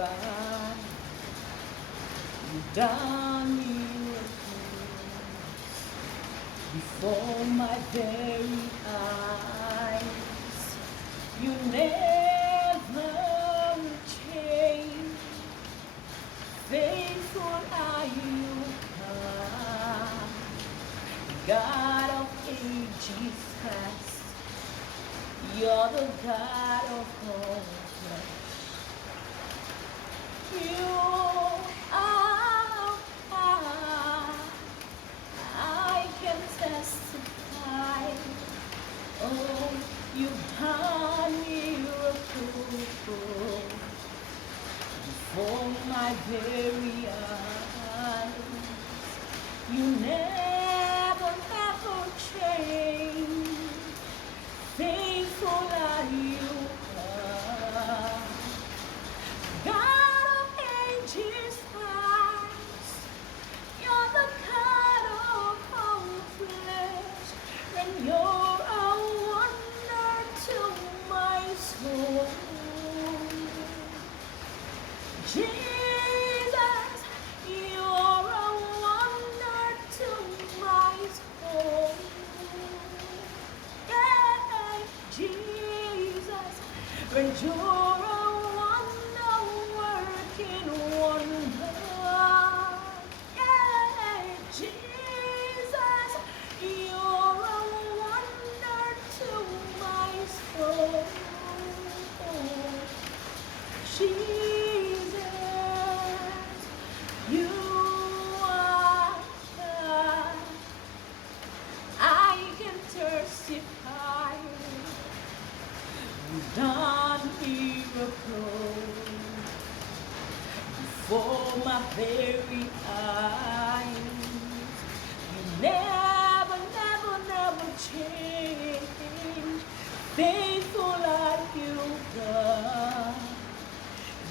find you've done miracles before my very eyes. You never change. Faithful are you, God of ages past. You're the God of all flesh. You are, I can testify. Oh, you've done miracles before my very eyes. You never change. Faithful are you, God of ages past. You're the God of all flesh, and you're a wonder to my soul. Jesus, you're a wonder to my soul. Yeah, Jesus, and you're a wonder working wonder. Yeah, Jesus, you're a wonder to my soul. Jesus, you are God. I can testify you've done miracles before my very eyes. You never change. Faithful are you, God.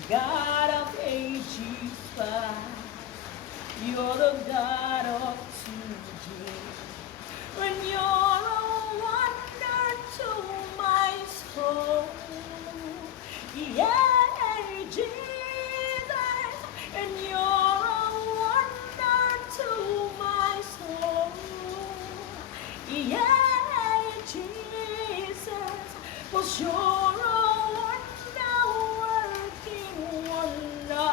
God of ages past. You're the God of today. When you're a wonder to my soul. Yeah, Jesus, and you're a wonder to my soul. Yeah, Jesus, 'cause you're a wonder working wonder.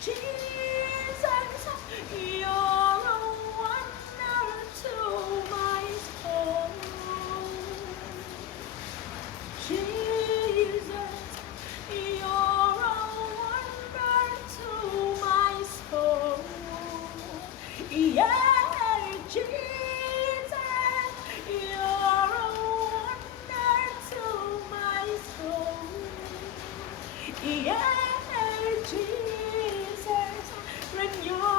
Jesus, you're a wonder to my soul. Jesus, you're a wonder to my soul. Yeah, Jesus, you're a wonder to my soul. Yeah, Jesus, when you're